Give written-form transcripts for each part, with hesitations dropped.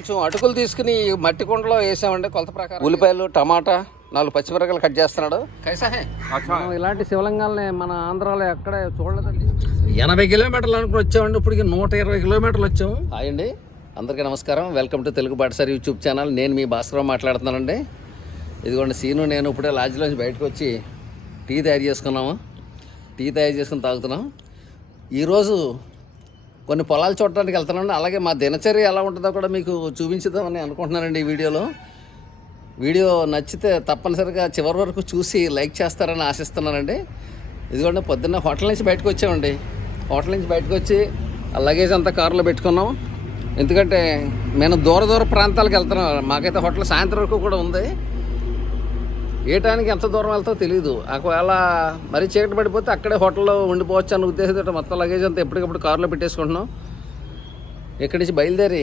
కొంచెం అటుకులు తీసుకుని మట్టి కుండలో వేసామండి కొలత ప్రకారం. ఉల్లిపాయలు, టమాటా, 4 పచ్చిమిరపకాయలు కట్ చేస్తున్నాడు. కైసాహే ఇలాంటి శివలింగాలని మన ఆంధ్రాలో ఎక్కడ చూడలేదండి. 80 కిలోమీటర్లు అనుకుని వచ్చామండి, ఇప్పటికి 120 కిలోమీటర్లు వచ్చాము. హాయ్ అండి, అందరికీ నమస్కారం. Welcome to Telugu Batasari YouTube channel. నేను మీ భాస్కర్ మాట్లాడుతున్నానండి. ఇదిగోండి సీను, నేను ఇప్పుడే లాడ్జ్లోంచి బయటకు వచ్చి టీ తయారు చేసుకున్నాము. టీ తయారు చేసుకుని తాగుతున్నాం. ఈరోజు కొన్ని పొలాలు చూడటానికి వెళ్తున్నాను. అలాగే మా దినచర్య ఎలా ఉంటుందో కూడా మీకు చూపించుదామని అనుకుంటున్నానండి ఈ వీడియోలో. వీడియో నచ్చితే తప్పనిసరిగా చివరి వరకు చూసి లైక్ చేస్తారని ఆశిస్తున్నానండి. ఇదిగోండి పొద్దున్న హోటల్ నుంచి బయటకు వచ్చామండి. హోటల్ నుంచి బయటకు వచ్చి ఆ లగేజ్ అంతా కారులో పెట్టుకున్నాం. ఎందుకంటే మేము దూర ప్రాంతాలకు వెళ్తున్నాం. మాకైతే హోటల్ సాయంత్రం వరకు కూడా ఉంది. ఏ టైంకి ఎంత దూరం వెళ్తామో తెలియదు. ఒకవేళ మరీ చీకటి పడిపోతే అక్కడే హోటల్లో ఉండిపోవచ్చు అన్న ఉద్దేశంతో మొత్తం లగేజ్ అంతా ఎప్పటికప్పుడు కారులో పెట్టేసుకుంటున్నాం. ఇక్కడి నుంచి బయలుదేరి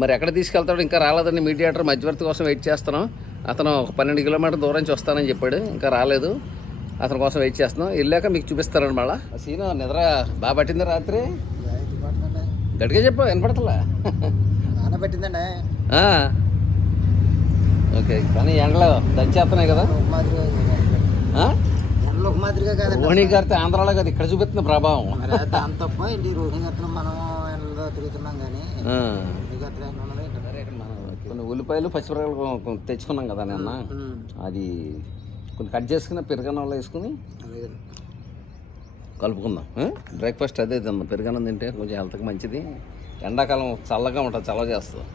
మరి ఎక్కడ తీసుకెళ్తాడో ఇంకా రాలేదండి. మీడియేటర్ మధ్యవర్తి కోసం వెయిట్ చేస్తున్నాం. అతను ఒక 12 కిలోమీటర్ దూరం నుంచి వస్తానని చెప్పాడు, ఇంకా రాలేదు. అతని కోసం వెయిట్ చేస్తున్నాం. వెళ్ళాక మీకు చూపిస్తారని మళ్ళా. సీను నిద్ర బాగా పట్టింది రాత్రి? గట్టిగా చెప్పు, వినపడతలా? పెట్టిందండి. ఓకే, కానీ ఎండలో దంచేస్తున్నాయి కదా. రోహిణి గారితో ఆంధ్రాలో కదా ఇక్కడ చూపిస్తుంది ప్రభావం. తప్ప ఇంటి రోహిణి గారితో మనం ఎండలో తిరుగుతున్నాం కానీ కొన్ని ఉల్లిపాయలు, పచ్చిమిరపకాయలు తెచ్చుకున్నాం కదా నిన్న. అది కొన్ని కట్ చేసుకుని పెరుగన్నంలో వేసుకుని కలుపుకుందాం. బ్రేక్ఫాస్ట్ అదే తిందాం. పెరుగన్నం తింటే కొంచెం హెల్త్కి మంచిది. ఎండాకాలం చల్లగా ఉంటుంది, చల్లగా చేస్తుంది.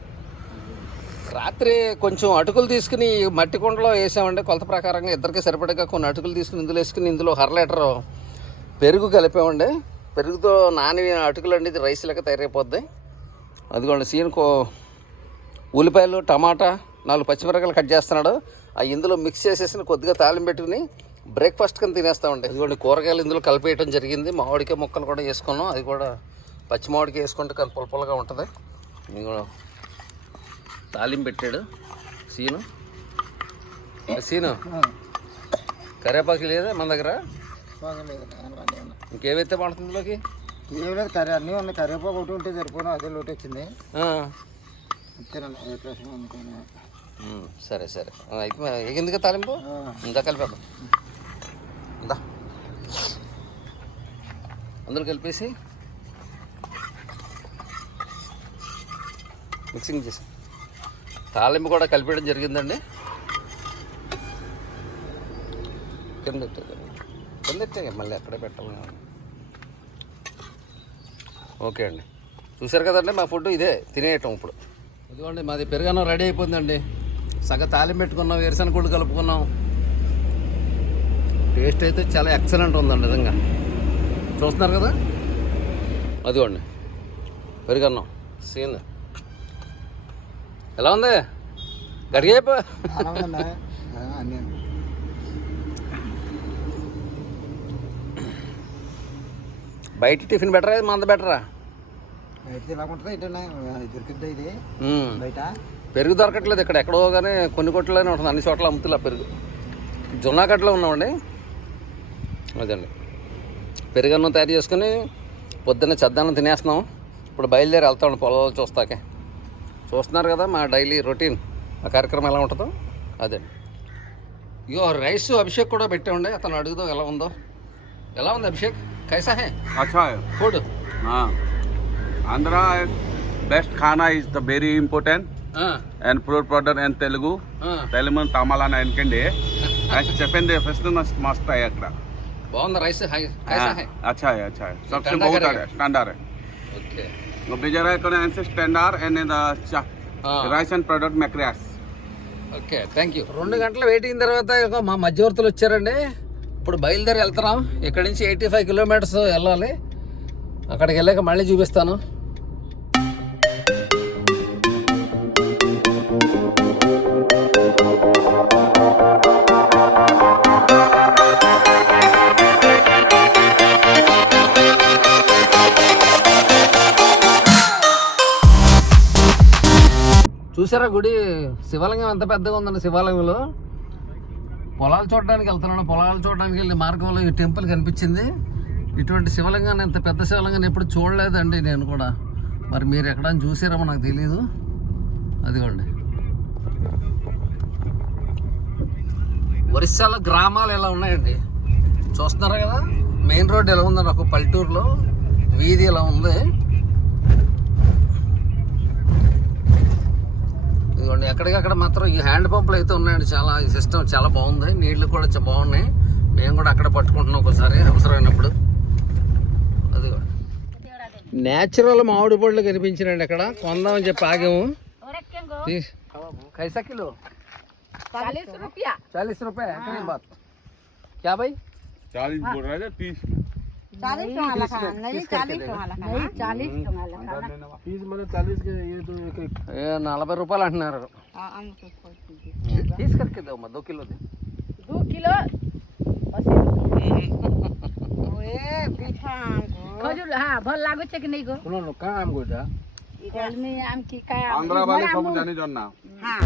రాత్రి కొంచెం అటుకులు తీసుకుని మట్టి కుండలో వేసామండి. కొలత ప్రకారంగా ఇద్దరికి సరిపడగా కొన్ని అటుకులు తీసుకుని ఇందులో వేసుకుని ఇందులో 1/2 లీటర్ పెరుగు కలిపామండి. పెరుగుతో నాని అటుకులు అండి, ఇది రైస్ లెక్క తయారైపోద్ది. అదిగోండి సీనుకో ఉల్లిపాయలు, టమాటా, 4 పచ్చిమిరపకాయలు కట్ చేస్తున్నాడు. అవి ఇందులో మిక్స్ చేసేసి కొద్దిగా తాలింపు పెట్టుకుని బ్రేక్ఫాస్ట్ కింద తినేస్తామండి. ఇదిగోండి కూరగాయలు ఇందులో కలిపేయటం జరిగింది. మామిడికాయ ముక్కలు కూడా వేసుకున్నాం. అది కూడా పచ్చి మామిడికాయ వేసుకుంటే కొంత పులపులగా ఉంటుంది. ఇది తాలింపు పెట్టాడు సీను. సీను కరివేపాకు లేదా మన దగ్గర? ఇంకేవైతే బాగుంటుంది ఇందులోకి? ఏం లేదు, కర్రీ అన్నీ ఉన్నాయి. కరివేపాకు ఒకటి ఉంటే సరిపోను, అదే లోటు వచ్చింది. సరే సరే, అయితే ఎందుకు తాలింపు ఇందా కలిపేద్దాం. ఇందా అందులో కలిపేసి మిక్సింగ్ చేసి తాలింపు కూడా కలిపేయడం జరిగిందండి. కిందెట్టే మళ్ళీ ఎక్కడ పెట్టాలి. ఓకే అండి, చూసారు కదండి మా ఫుడ్ ఇదే తినేయటం. ఇప్పుడు ఇదిగోండి మాది పెరుగన్నం రెడీ అయిపోయిందండి. సగం తాలింపు పెట్టుకున్నాం, వేరుశనగ గుళ్ళు కలుపుకున్నాం. టేస్ట్ అయితే చాలా ఎక్సలెంట్ ఉందండి నిజంగా. చూస్తున్నారు కదా, అదిగోండి పెరుగన్నం సీన్ ఎలా ఉంది? గడిగైపో బయట టిఫిన్ బెటరా మంద బెటరా? పెరుగు దొరకట్లేదు ఇక్కడ ఎక్కడో, కానీ కొన్ని కొట్లలోనే ఉంటుంది. అన్ని చోట్ల అమ్ముతున్నా పెరుగు. జొన్నాకట్లో ఉన్నామండి. అదండి పెరుగన్నం తయారు చేసుకుని పొద్దున్న చద్దన్నం తినేస్తున్నాం. ఇప్పుడు బయలుదేరి వెళ్తామండి పొలాలు చూస్తాకే. చూస్తున్నారు కదా మా డైలీ రొటీన్, ఆ కార్యక్రమం ఎలా ఉంటుందో అదే. ఇగో రైస్ అభిషేక్ కూడా పెట్టామండి. అతను అడుగుదాం ఎలా ఉందో. ఎలా ఉంది అభిషేక్? कैसा है? अच्छा है फूड. हाँ, आंध्रा बेस्ट खाना is the very important and food product and Telugu Telugu Tamalana and Kende and చెప్పండి ఫస్ట్ మస్త్ है అక్కడ. బాగుంది రైస్. कैसा है? अच्छा है सबसे बहुत स्टैंडर्ड है. ओके, वो बिजरा को ऐसे standard and the rice and product macras. Okay, thank you. 2 గంటల వెయిటింగ్ తర్వాత మా మధ్యవర్తులు వచ్చారండి. ఇప్పుడు బయలుదేరి వెళ్తున్నాం. ఇక్కడ నుంచి 85 కిలోమీటర్స్ వెళ్ళాలి. అక్కడికి వెళ్ళాక మళ్ళీ చూపిస్తాను. చూసారా గుడి? శివలింగం ఎంత పెద్దగా ఉందండి. శివాలయంలో పొలాలు చూడడానికి వెళ్తున్నాను. పొలాలు చూడడానికి వెళ్ళి మార్గంలో ఈ టెంపుల్ కనిపించింది. ఇటువంటి శివలింగాన్ని, ఇంత పెద్ద శివలింగాన్ని ఎప్పుడు చూడలేదండి నేను కూడా. మరి మీరు ఎక్కడైనా చూసారేమో నాకు తెలియదు. అదిగోండి ఒరిస్సాలో గ్రామాలు ఎలా ఉన్నాయండి చూస్తున్నారా కదా. మెయిన్ రోడ్ ఎలా ఉందండి, ఒక పల్లెటూరులో వీధి ఎలా ఉంది. ఇదిగోండి ఎక్కడికక్కడ మాత్రం ఈ హ్యాండ్ పంపులు అయితే ఉన్నాయండి. చాలా ఈ సిస్టమ్ చాలా బాగుంది, నీళ్లు కూడా బాగున్నాయి. మేము కూడా అక్కడ పట్టుకుంటున్నాం ఒకసారి అవసరమైనప్పుడు. అదిగోండి నేచురల్ మామిడి పళ్ళు కనిపించినండి అక్కడ, కొందామని చెప్పి ఆగాము. कैसा किलो? 40 रुपया। 40 रुपए कितनी बात क्या भाई? 40 बोल रहा है 30 40 टका लखा नहीं, 40 टका लखा नहीं, 40 टका लखा फीस मतलब 40 के ये तो ये 40 రూపాయలు అంటున్నారు. हां हम तो खोल दीजिए, తీసి करके दो मत 2 किलो दे 2 किलो 80 ओए पीठा खजूर हां भल लागो छे कि नहीं गो सुनो नो काम गोटा कलमी आम की का आंध्रा वाले सब जाने जानना हां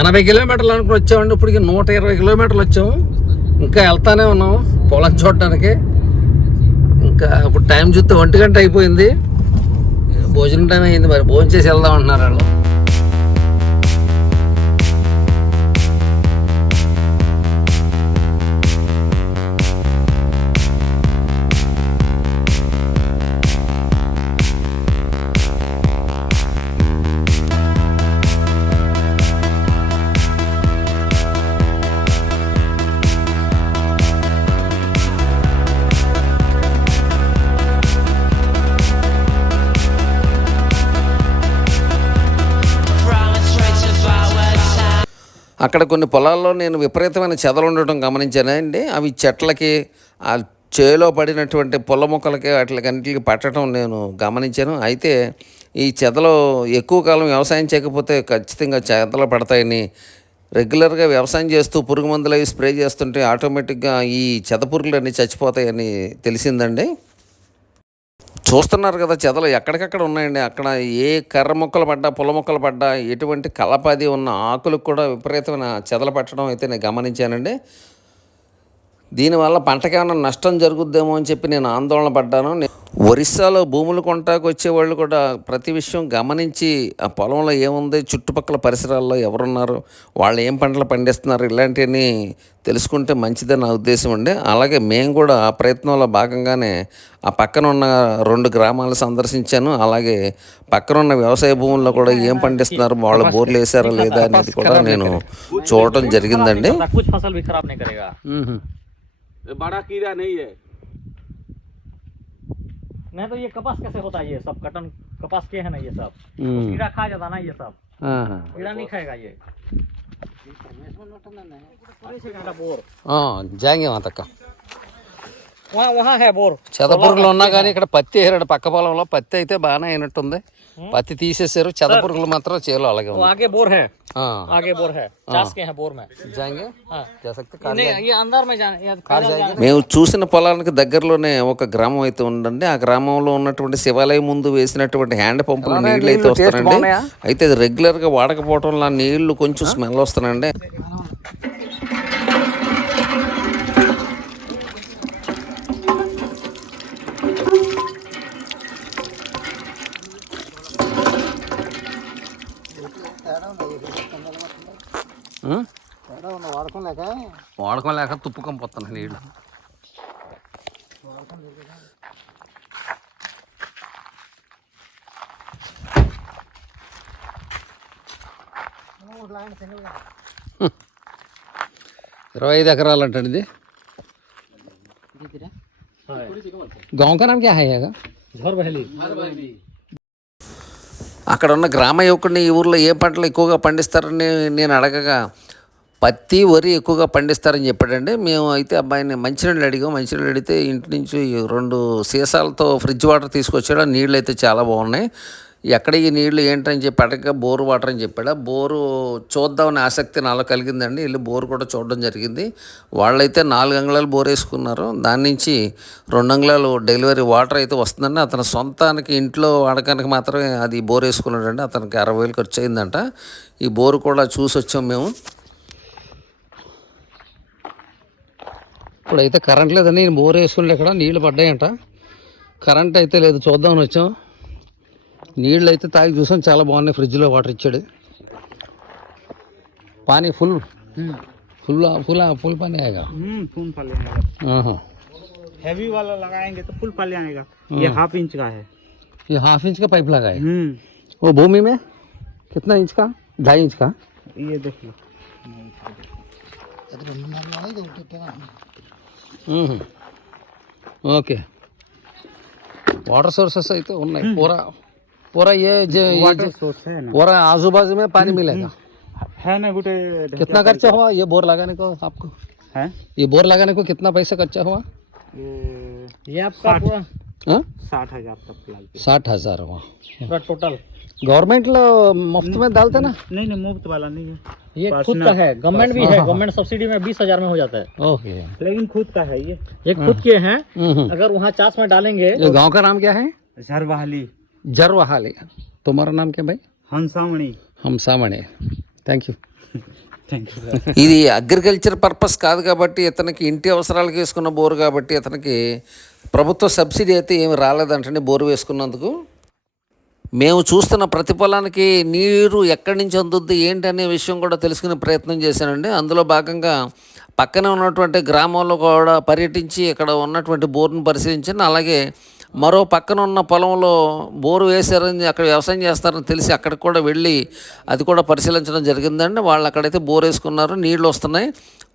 ఎనభై కిలోమీటర్లు అనుకుని వచ్చామండి. ఇప్పటికి 120 కిలోమీటర్లు వచ్చాము. ఇంకా వెళ్తానే ఉన్నాం పొలం చూడడానికి. ఇంకా ఇప్పుడు టైం చూస్తే 1 గంట అయిపోయింది. భోజనం టైం అయింది, మరి భోజనం చేసి వెళ్దాం అంటున్నారు వాళ్ళు. అక్కడ కొన్ని పొలాల్లో నేను విపరీతమైన చెదలు ఉండటం గమనించానండి. అవి చెట్లకి ఆ చేలో పడినటువంటి పొల మొక్కలకి వాటికన్నిటికి పట్టడం నేను గమనించాను. అయితే ఈ చెదలు ఎక్కువ కాలం వ్యవసాయం చేయకపోతే ఖచ్చితంగా చెదలు పడతాయని, రెగ్యులర్గా వ్యవసాయం చేస్తూ పురుగు మందులు అవి స్ప్రే చేస్తుంటే ఆటోమేటిక్గా ఈ చెద పురుగులు అన్నీ చచ్చిపోతాయని తెలిసిందండి. చూస్తున్నారు కదా చెదలు ఎక్కడికక్కడ ఉన్నాయండి. అక్కడ ఏ కర్ర మొక్కలు పడ్డా, పొల మొక్కలు పడ్డా, ఎటువంటి కలపది ఉన్న ఆకులకు కూడా విపరీతమైన చెదలు పట్టడం అయితే నేను గమనించానండి. దీనివల్ల పంటకి ఏమైనా నష్టం జరుగుద్దేమో అని చెప్పి నేను ఆందోళన పడ్డాను. ఒరిస్సాలో భూములు కొంటాకు వచ్చేవాళ్ళు కూడా ప్రతి విషయం గమనించి ఆ పొలంలో ఏముంది, చుట్టుపక్కల పరిసరాల్లో ఎవరున్నారు, వాళ్ళు ఏం పంటలు పండిస్తున్నారు, ఇలాంటివన్నీ తెలుసుకుంటే మంచిదని నా ఉద్దేశం అండి. అలాగే మేము కూడా ఆ ప్రయత్నంలో భాగంగానే ఆ పక్కన ఉన్న 2 గ్రామాలు సందర్శించాను. అలాగే పక్కన ఉన్న వ్యవసాయ భూముల్లో కూడా ఏం పండిస్తున్నారు, వాళ్ళు బోర్లు వేసారా లేదా అనేది కూడా నేను చూడటం జరిగిందండి. ये बड़ा कीड़ा नहीं है। नहीं तो ये कपास कैसे होता है? ये सब कटन कपास के है ना, ये सब कीड़ा खा जाता ना, ये सब कीड़ा नहीं खाएगा ये। बोर జాంగే మాతక్క वहाँ है बोर। చెదపురుగులు ఉన్నా కానీ ఇక్కడ పత్తి వేయరాడు. పక్క పొలంలో పత్తి అయితే బాగానే అయినట్టుంది. పత్తి తీసేసారు, చెదపురుగులు మాత్రం చేలో అలాగే ఉంది. आगे बोर है, आगे बोर है, 50 के हैं बोर में జాంగే नहीं, ये अंदर में जाने। మేము చూసిన పొలానికి దగ్గరలోనే ఒక గ్రామం అయితే ఉందండి. ఆ గ్రామంలో ఉన్నటువంటి శివాలయం ముందు వేసినటువంటి హ్యాండ్ పంపులు నీళ్ళు అయితే వస్తానండి. అయితే అది రెగ్యులర్గా వాడకపోవటం వల్ల నీళ్లు కొంచెం స్మెల్ వస్తానండి. వాడకం లేక తుప్పుకొని పోతున్నాయి నీళ్ళు. इरवै 5 ఎకరాలు అంటండి ఇది. गाँव का नाम क्या है? झोर बहेली। అక్కడ ఉన్న గ్రామ యువకుడిని ఈ ఊర్లో ఏ పంటలు ఎక్కువగా పండిస్తారని నేను అడగగా పత్తి వరి ఎక్కువగా పండిస్తారని చెప్పాడండి. మేము అయితే అబ్బాయిని మంచినీళ్ళు అడిగాం. మంచినీళ్ళు అడిగితే ఇంటి నుంచి 2 సీసాలతో ఫ్రిడ్జ్ వాటర్ తీసుకొచ్చాడు. నీళ్ళు అయితే చాలా బాగున్నాయి. ఎక్కడ ఈ నీళ్లు ఏంటని చెప్పి అడగగా బోరు వాటర్ అని చెప్పాడు. బోరు చూద్దామని ఆసక్తి నాలో కలిగిందండి. వెళ్ళి బోరు కూడా చూడడం జరిగింది. వాళ్ళైతే 4 అంగుళాలు బోర్ వేసుకున్నారు. దాని నుంచి 2 అంగుళాలు డెలివరీ వాటర్ అయితే వస్తుందండి. అతను సొంతానికి ఇంట్లో వాడకానికి మాత్రమే అది బోర్ వేసుకున్నాడండి. అతనికి 60,000 ఖర్చు అయిందంట. ఈ బోరు కూడా చూసి వచ్చాం మేము. ఇప్పుడైతే కరెంట్ లేదని బోర్ వేసుకుంటే ఇక్కడ నీళ్లు పడ్డాయంట. కరెంట్ అయితే లేదు, చూద్దామని వచ్చాం. నీళ్ళు అయితే తాగి చూసాం, చాలా బాగున్నాయి. ఫ్రిడ్జ్లో వాటర్ ఇచ్చాడు. पानी फुल पानी आएगा। फुल पानी आएगा। हैवी वाला लगाएंगे तो फुल पानी आएगा। ये 1/2 इंच का है। ये 1/2 इंच का पाइप लगा है। वो भूमि में कितना इंच का? 2.5 इंच का। ये देख लो। ఓకే, వాటర్ సోర్సెస్ అయితే ఉన్నాయి. पूरा ये पूरा आजू बाजू में पानी मिलेगा है ना। गुटे कितना खर्चा हुआ ये बोर लगाने को आपको? है ये बोर लगाने को कितना पैसा खर्चा हुआ? ये आपका पूरा 60,000 तक 60,000 हुआ पूरा टोटल। गवर्नमेंट लो मुफ्त में डालते ना? नहीं मुफ्त वाला नहीं है, ये खुद का है। गवर्नमेंट भी है, गवर्नमेंट सब्सिडी में 20,000 में हो जाता है। ओके, लेकिन खुद का है। ये खुद के हैं। अगर वहाँ 50 में डालेंगे। ये गांव का नाम क्या है? जरवाहाली। तुम्हारा नाम क्या भाई? हंसामणि। Thank you. ఇది అగ్రికల్చర్ పర్పస్ కాదు కాబట్టి ఇతనికి ఇంటి అవసరాలకు వేసుకున్న బోరు కాబట్టి ఇతనికి ప్రభుత్వ సబ్సిడీ అయితే ఏమి రాలేదంటండి బోరు వేసుకున్నందుకు. మేము చూస్తున్న ప్రతి పొలానికి నీరు ఎక్కడి నుంచి అందుద్ది ఏంటి అనే విషయం కూడా తెలుసుకునే ప్రయత్నం చేశానండి. అందులో భాగంగా పక్కనే ఉన్నటువంటి గ్రామంలో కూడా పర్యటించి ఇక్కడ ఉన్నటువంటి బోరును పరిశీలించాను. అలాగే మరో పక్కన ఉన్న పొలంలో బోరు వేశారని, అక్కడ వ్యవసాయం చేస్తారని తెలిసి అక్కడికి కూడా వెళ్ళి అది కూడా పరిశీలించడం జరిగిందండి. వాళ్ళు అక్కడైతే బోరు వేసుకున్నారు, నీళ్లు వస్తున్నాయి.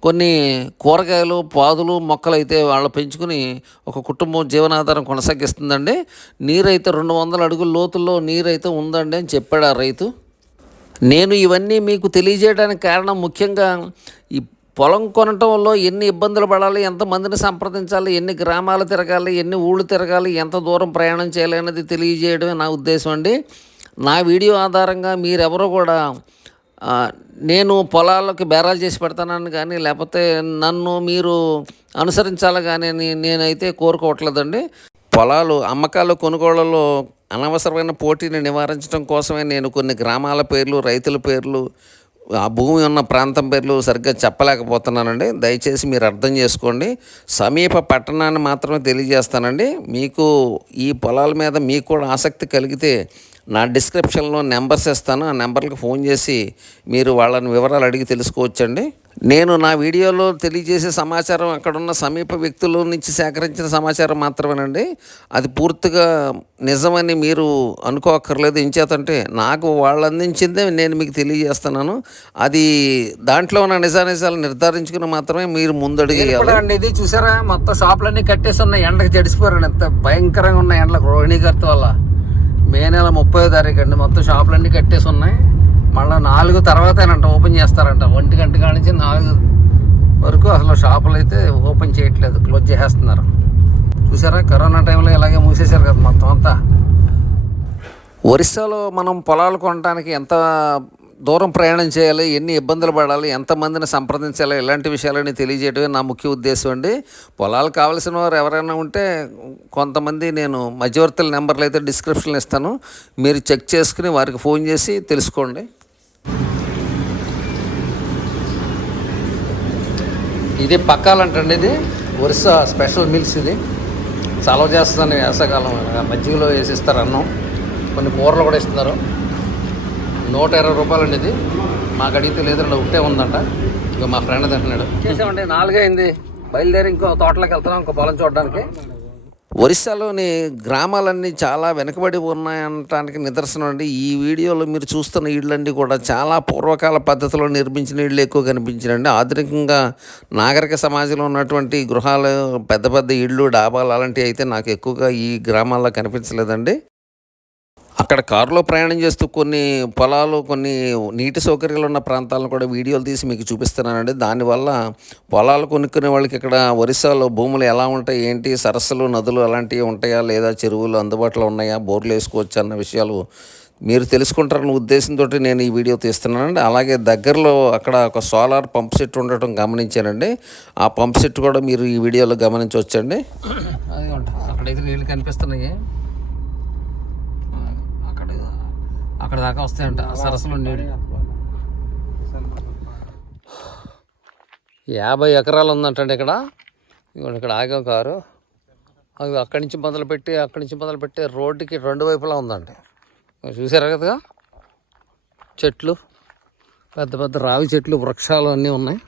కొన్ని కూరగాయలు, పాదులు, మొక్కలు అయితే వాళ్ళు పెంచుకుని ఒక కుటుంబం జీవనాధారం కొనసాగిస్తుందండి. నీరైతే 200 అడుగుల లోతుల్లో నీరైతే ఉందండి అని చెప్పాడు ఆ రైతు. నేను ఇవన్నీ మీకు తెలియజేయడానికి కారణం ముఖ్యంగా ఈ పొలం కొనటంలో ఎన్ని ఇబ్బందులు పడాలి, ఎంతమందిని సంప్రదించాలి, ఎన్ని గ్రామాలు తిరగాలి, ఎన్ని ఊళ్ళు తిరగాలి, ఎంత దూరం ప్రయాణం చేయాలి అనేది తెలియజేయడమే నా ఉద్దేశం అండి. నా వీడియో ఆధారంగా మీరెవరో కూడా నేను పొలాలకు బేరాలు చేసి పెడతానని కానీ లేకపోతే నన్ను మీరు అనుసరించాలి కానీ నేనైతే కోరుకోవట్లేదండి. పొలాలు అమ్మకాలు కొనుగోళ్లలో అనవసరమైన పోటీని నివారించడం కోసమే నేను కొన్ని గ్రామాల పేర్లు, రైతుల పేర్లు, ఆ భూమి ఉన్న ప్రాంతం పేర్లు సరిగ్గా చెప్పలేకపోతున్నానండి. దయచేసి మీరు అర్థం చేసుకోండి. సమీప పట్టణాన్ని మాత్రమే తెలియజేస్తానండి. మీకు ఈ పొలాల మీద మీకు కూడా ఆసక్తి కలిగితే నా డిస్క్రిప్షన్లో నెంబర్స్ ఇస్తాను. ఆ నెంబర్లకు ఫోన్ చేసి మీరు వాళ్ళని వివరాలు అడిగి తెలుసుకోవచ్చండి. నేను నా వీడియోలో తెలియజేసే సమాచారం అక్కడున్న సమీప వ్యక్తుల నుంచి సేకరించిన సమాచారం మాత్రమేనండి. అది పూర్తిగా నిజమని మీరు అనుకోక్కర్లేదు. ఎంచేతంటే నాకు వాళ్ళు అందించిందే నేను మీకు తెలియజేస్తున్నాను. అది దాంట్లో ఉన్న నిజానిజాలు నిర్ధారించుకుని మాత్రమే మీరు ముందడుగేయాలి. ఇది చూసారా, మొత్తం షాపులన్నీ కట్టేసి ఉన్నాయి. ఎండకు జడిసిపోయారు. ఎంత భయంకరంగా ఉన్న ఎండలకు రోహిణి గారి వల్ల. మే నెల 30వ తారీఖు అండి. మొత్తం షాపులన్నీ కట్టేసి ఉన్నాయి. మళ్ళీ 4 తర్వాతేనంట ఓపెన్ చేస్తారంట. 1 గంట కాడ నుంచి 4 వరకు అసలు షాపులు అయితే ఓపెన్ చేయట్లేదు, క్లోజ్ చేసేస్తున్నారు. చూసారా, కరోనా టైంలో ఇలాగే మూసేశారు కదా మొత్తం అంతా. ఒరిస్సాలో మనం పొలాలు కొనడానికి ఎంత దూరం ప్రయాణం చేయాలి, ఎన్ని ఇబ్బందులు పడాలి, ఎంతమందిని సంప్రదించాలి, ఇలాంటి విషయాలని తెలియజేయడమే నా ముఖ్య ఉద్దేశం అండి. పొలాలు కావాల్సిన వారు ఎవరైనా ఉంటే కొంతమంది నేను మధ్యవర్తుల నెంబర్లు అయితే డిస్క్రిప్షన్లో ఇస్తాను. మీరు చెక్ చేసుకుని వారికి ఫోన్ చేసి తెలుసుకోండి. ఇది పక్కాలంటండి. ఇది ఒరిస్సా స్పెషల్ మీల్స్. ఇది చలవ చేస్తుందని వేసవకాలం మజ్జిగలో వేసిస్తారు అన్నం. కొన్ని కూరలు కూడా ఇస్తున్నారు. 120 రూపాయలండి. ఇది మాకు అడిగితే లేదండి, ఒకటే ఉందంట. ఇంకా మా ఫ్రెండ్ తింటున్నాడు. చేసామండి, 4 అయింది. బయలుదేరి ఇంకో తోటలోకి వెళ్తున్నాం, ఇంకో పొలం చూడడానికి. ఒరిస్సాలోని గ్రామాలన్నీ చాలా వెనుకబడి ఉన్నాయనటానికి నిదర్శనం అండి. ఈ వీడియోలో మీరు చూస్తున్న ఇళ్ళన్నీ కూడా చాలా పూర్వకాల పద్ధతిలో నిర్మించిన ఇళ్ళు ఎక్కువ కనిపించినండి. ఆధునికంగా నాగరిక సమాజంలో ఉన్నటువంటి గృహాలు, పెద్ద పెద్ద ఇళ్ళు, డాబాలు అలాంటివి అయితే నాకు ఎక్కువగా ఈ గ్రామాల్లో కనిపించలేదండి. అక్కడ కారులో ప్రయాణం చేస్తూ కొన్ని పొలాలు, కొన్ని నీటి సౌకర్యాలు ఉన్న ప్రాంతాలను కూడా వీడియోలు తీసి మీకు చూపిస్తున్నానండి. దానివల్ల పొలాలు కొనుక్కునే వాళ్ళకి ఇక్కడ ఒరిస్సాలో భూములు ఎలా ఉంటాయి, ఏంటి, సరస్సులు, నదులు అలాంటివి ఉంటాయా, లేదా చెరువులు అందుబాటులో ఉన్నాయా, బోర్లు వేసుకోవచ్చు అన్న విషయాలు మీరు తెలుసుకుంటారన్న ఉద్దేశంతో నేను ఈ వీడియో తీస్తున్నానండి. అలాగే దగ్గరలో అక్కడ ఒక సోలార్ పంప్ సెట్ ఉండటం గమనించానండి. ఆ పంప్ సెట్ కూడా మీరు ఈ వీడియోలో గమనించవచ్చండి. అక్కడైతే నీళ్ళు కనిపిస్తున్నాయి. అక్కడ దాకా వస్తాయంట సరస్సులో నీళ్ళు. 50 ఎకరాలు ఉందంటండి ఇక్కడ. ఇక్కడ ఆగాం కారు. అవి అక్కడి నుంచి మొదలుపెట్టి రోడ్డుకి 2 వైపులా ఉందండి. చూసారా కదా, చెట్లు, పెద్ద పెద్ద రావి చెట్లు, వృక్షాలు అన్నీ ఉన్నాయి.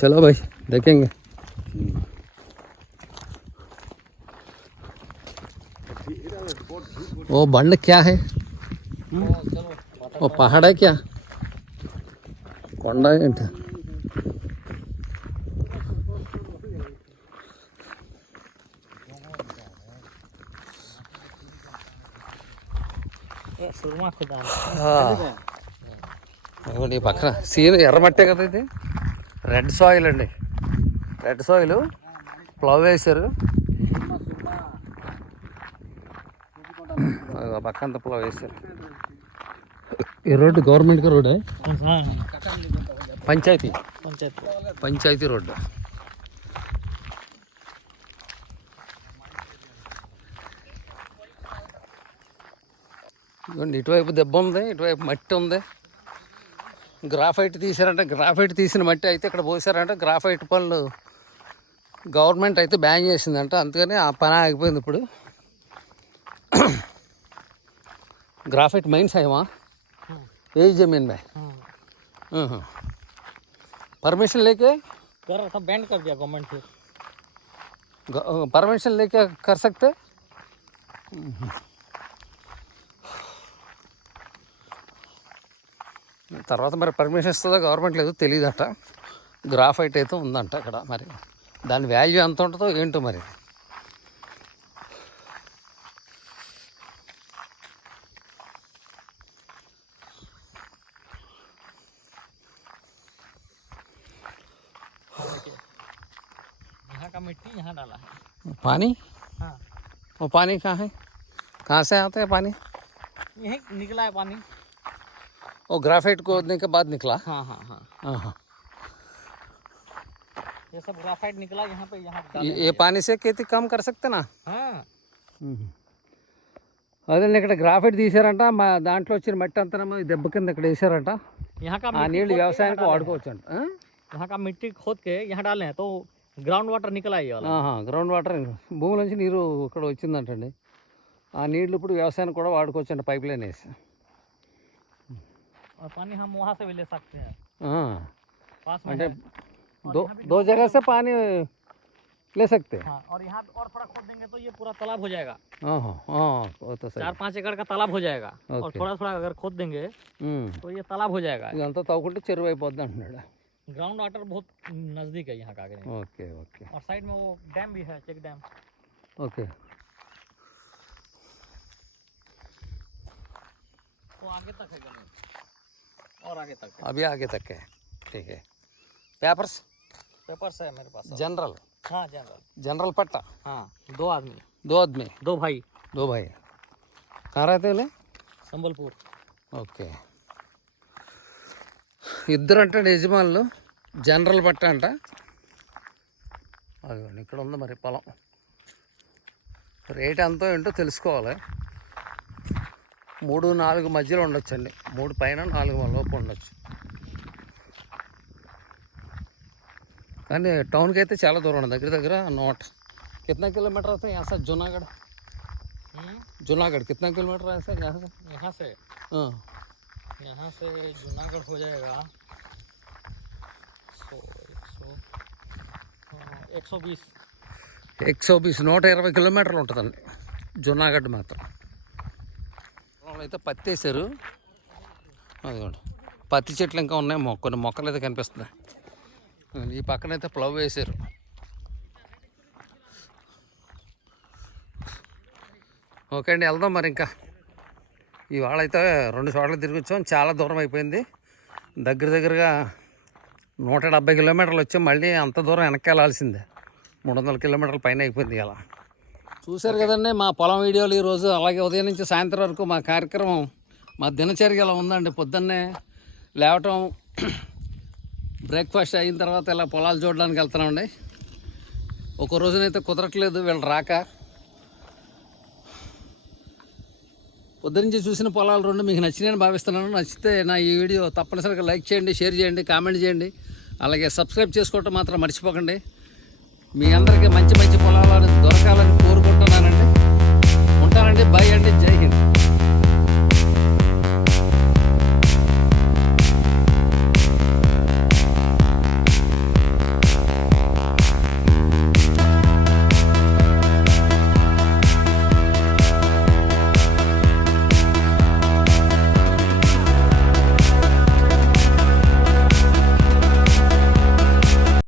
చలో భాయ్ దేఖేంగే. वो बंड क्या है? वो पहाड़ है क्या? కొండ ఏంటి? ఈ పక్కన సీన్ ఎర్రమట్టే కదా, ఇది రెడ్ సాయిల్ అండి. రెడ్ సాయిల్ ప్లవ్ వేశారు. పక్కంతా ప్లవ్ వేశారు. ఈ రోడ్డు గవర్నమెంట్ का रोड है, పంచాయతీ రోడ్డు. ఇటువైపు దెబ్బ ఉంది, ఇటువైపు మట్టి ఉంది. గ్రాఫైట్ తీసారంటే, గ్రాఫైట్ తీసిన మట్టి అయితే ఇక్కడ పోసారంటే గ్రాఫైట్ పనులు గవర్నమెంట్ అయితే బ్యాన్ చేసిందంట. అందుకని ఆ పని ఆగిపోయింది ఇప్పుడు. ग्राफाइट माइंस है वहाँ यही जमीन में. परमिशन लेके बैंड कर दिया गवर्नमेंट से. परमिशन लेके कर सकते. తర్వాత మరి పర్మిషన్ ఇస్తుందో గవర్నమెంట్ లేదో తెలియదట. గ్రాఫైట్ అయితే ఉందంట అక్కడ. మరి దాని వాల్యూ ఎంత ఉంటుందో ఏంటో మరి. यहाँ का मिट्टी यहाँ डाला है. पानी? हाँ. वो पानी कहाँ है? कहाँ से आता है पानी? यही निकला है पानी. वो ग्राफाइट खोदने के बाद निकला? हाँ हाँ हाँ. हाँ. ये सब ग्राफाइट निकला यहाँ पे. यहाँ ये पानी से खेती कम कर सकते ना? हाँ. అదే ఇక్కడ గ్రాఫైట్ తీసారంట. మా దాంట్లో వచ్చిన మట్టి అంతా దెబ్బ కింద ఇక్కడ వేసారంట. यहाँ का ఆ నీళ్ళు వ్యవసాయానికి వాడుకోవచ్చు అంట. यहाँ का मिट्टी खोद के यहाँ डाले हैं तो గ్రౌండ్ వాటర్ నికలాయి. గ్రౌండ్ వాటర్ భూమి నుంచి నీరు ఇక్కడ వచ్చిందంటండి. ఆ నీళ్ళు ఇప్పుడు వ్యవసాయానికి కూడా వాడుకోవచ్చు అండి, పైప్ లైన్ వేసి. पानी हम वहाँ से भी ले सकते हैं. पास में అంటే दो जगह से पानी ले सकते हैं. हाँ. और यहाँ और थोड़ा खोद देंगे तो ये पूरा तालाब हो जाएगा. वो तो सही. 4-5 एकड़ का तालाब हो जाएगा. और थोड़ा थोड़ा अगर खोद देंगे तो ये तालाब हो जाएगा. ఇదంతా తవ్వుకుంటే చెరువు అయిపోద్ది అంటున్నాడు. ग्राउंड वाटर बहुत नज़दीक है यहाँ का. Okay okay. और साइड में वो डैम भी है, चेक डैम. ओके. वो आगे तक है जमीन और आगे तक है. अभी आगे तक है. ठीक है. पेपर्स है मेरे पास. जनरल. हाँ जनरल. जनरल पट्टा. हाँ. 2 आदमी. 2 आदमी. 2 भाई. 2 भाई. कहाँ रहते हैं? संबलपुर. ఓకే. ఇద్దరు అంటే యజమానులు. జనరల్ పట్ట అంట. అదిగోండి ఇక్కడ ఉంది మరి పొలం. రేట్ ఎంతో ఏంటో తెలుసుకోవాలి. 3-4 మధ్యలో ఉండొచ్చండి. 3 పైన 4 లోపు ఉండొచ్చు. కానీ టౌన్కి అయితే చాలా దూరం ఉంది. దగ్గర దగ్గర 100. कितना किलोमीटर है यहाँ से जूनागढ़? जूनागढ़ कितना किलोमीटर है सर यहाँ से? यहाँ से हाँ, यहाँ से जूनागढ़ हो जाएगा 120. 120 కిలోమీటర్లు ఉంటుందండి జూనాగఢ్ మాత్రం. అయితే పత్తి వేసారు. అదిగోండి పత్తి చెట్లు ఇంకా ఉన్నాయి. కొన్ని మొక్కలు అయితే కనిపిస్తున్నాయి. ఈ పక్కనైతే ప్లవ్ వేసారు. ఓకే అండి, వెళ్దాం మరి. ఇంకా ఇవాళ అయితే 2 చోట్ల తిరిగి వచ్చాం. చాలా దూరం అయిపోయింది. దగ్గరగా 170 కిలోమీటర్లు వచ్చాం. మళ్ళీ అంత దూరం వెనక్కి వెళ్ళాల్సిందే. 300 కిలోమీటర్ల పైన అయిపోయింది ఇలా. చూశారు కదండి మా పొలం వీడియోలు ఈరోజు. అలాగే ఉదయం నుంచి సాయంత్రం వరకు మా కార్యక్రమం, మా దినచర్య ఇలా ఉందండి. పొద్దున్నే లేవటం, బ్రేక్ఫాస్ట్ అయిన తర్వాత ఇలా పొలాలు చూడడానికి వెళ్తున్నామండి. ఒక రోజునైతే కుదరట్లేదు వీళ్ళు రాక. పొద్దునుంచి చూసిన పొలాలు 2 మీకు నచ్చినాయని భావిస్తున్నాను. నచ్చితే నా ఈ వీడియో తప్పనిసరిగా లైక్ చేయండి, షేర్ చేయండి, కామెంట్ చేయండి. అలాగే సబ్స్క్రైబ్ చేసుకోవటం మాత్రం మర్చిపోకండి. మీ అందరికీ మంచి పొలాలు దొరకాలని కోరుకుంటున్నానండి. ఉంటానండి. బై అండి. జై హింద్.